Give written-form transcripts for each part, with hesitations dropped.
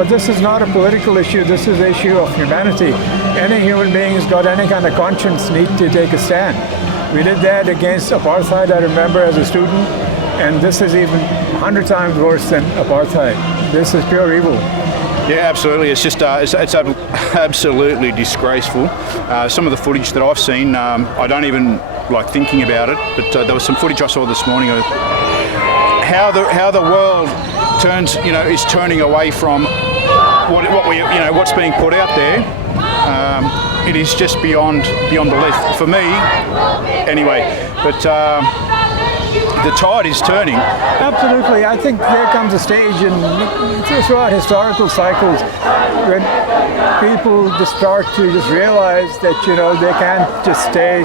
But this is not a political issue. This is an issue of humanity. Any human being who's got any kind of conscience needs to take a stand. We did that against apartheid, I remember, as a student, and this is even 100 times worse than apartheid. This is pure evil. Yeah, absolutely. It's just it's absolutely disgraceful. Some of the footage that I've seen, I don't even like thinking about it. But there was some footage I saw this morning of how the world is turning away from what's being put out there. It is just beyond belief for me, anyway. But the tide is turning. Absolutely. I think there comes a stage in throughout historical cycles when people just start to just realize that they can't just stay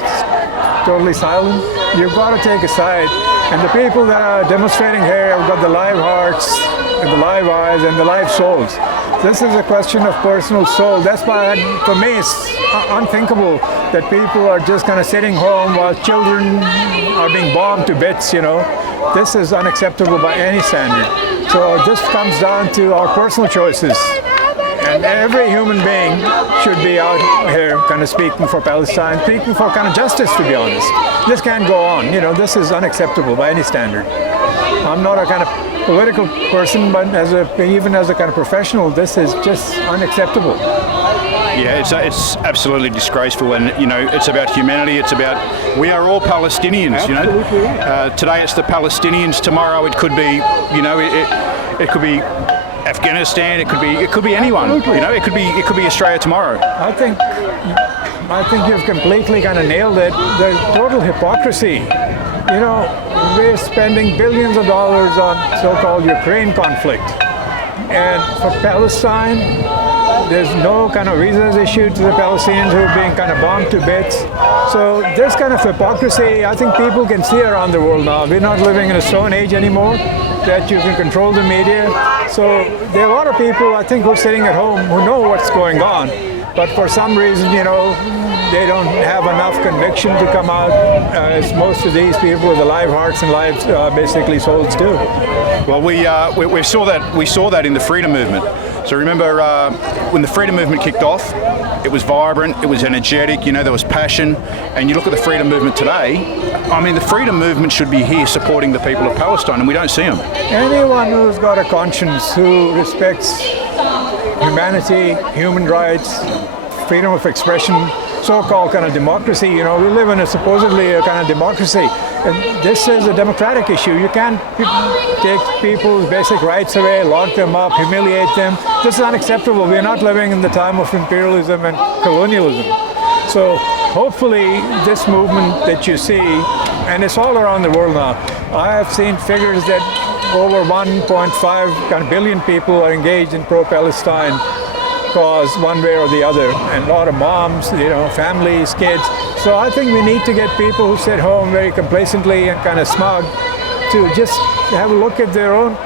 totally silent. You've got to take a side. And the people that are demonstrating here have got the live hearts and the live eyes and the live souls. This is a question of personal soul. That's why, for me, it's unthinkable that people are just kind of sitting home while children are being bombed to bits, This is unacceptable by any standard. So this comes down to our personal choices. And every human being should be out here kind of speaking for Palestine, speaking for kind of justice, to be honest. This can't go on. This is unacceptable by any standard. I'm not a kind of political person, but even as a kind of professional, this is just unacceptable. Yeah, it's absolutely disgraceful, and it's about humanity. It's about we are all Palestinians. Absolutely. Today it's the Palestinians. Tomorrow it could be it could be Afghanistan. It could be anyone. Absolutely. It could be Australia tomorrow. I think you've completely kind of nailed it. There's total hypocrisy. We're spending billions of dollars on so-called Ukraine conflict, and for Palestine, there's no kind of visas issued to the Palestinians who are being kind of bombed to bits. So this kind of hypocrisy, I think people can see around the world now. We're not living in a stone age anymore, that you can control the media. So there are a lot of people, I think, who are sitting at home who know what's going on. But for some reason, they don't have enough conviction to come out, as most of these people with the live hearts and live, basically, souls do. Well, we saw that in the freedom movement. So remember when the freedom movement kicked off, it was vibrant, it was energetic, there was passion. And you look at the freedom movement today, the freedom movement should be here supporting the people of Palestine, and we don't see them. Anyone who's got a conscience, who respects humanity, human rights, freedom of expression, so-called kind of democracy. We live in supposedly a kind of democracy. And this is a democratic issue. You can't take people's basic rights away, lock them up, humiliate them. This is unacceptable. We're not living in the time of imperialism and colonialism. So hopefully this movement that you see, and it's all around the world now. I have seen figures that over 1.5 billion people are engaged in Pro Palestine cause, one way or the other, and a lot of moms, families, kids. So I think we need to get people who sit home very complacently and kind of smug to just have a look at their own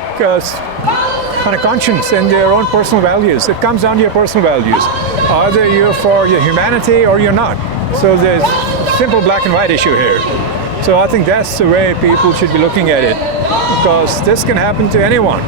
kind of conscience and their own personal values. It comes down to your personal values. Either you're for your humanity or you're not. So there's a simple black and white issue here. So I think that's the way people should be looking at it, because this can happen to anyone.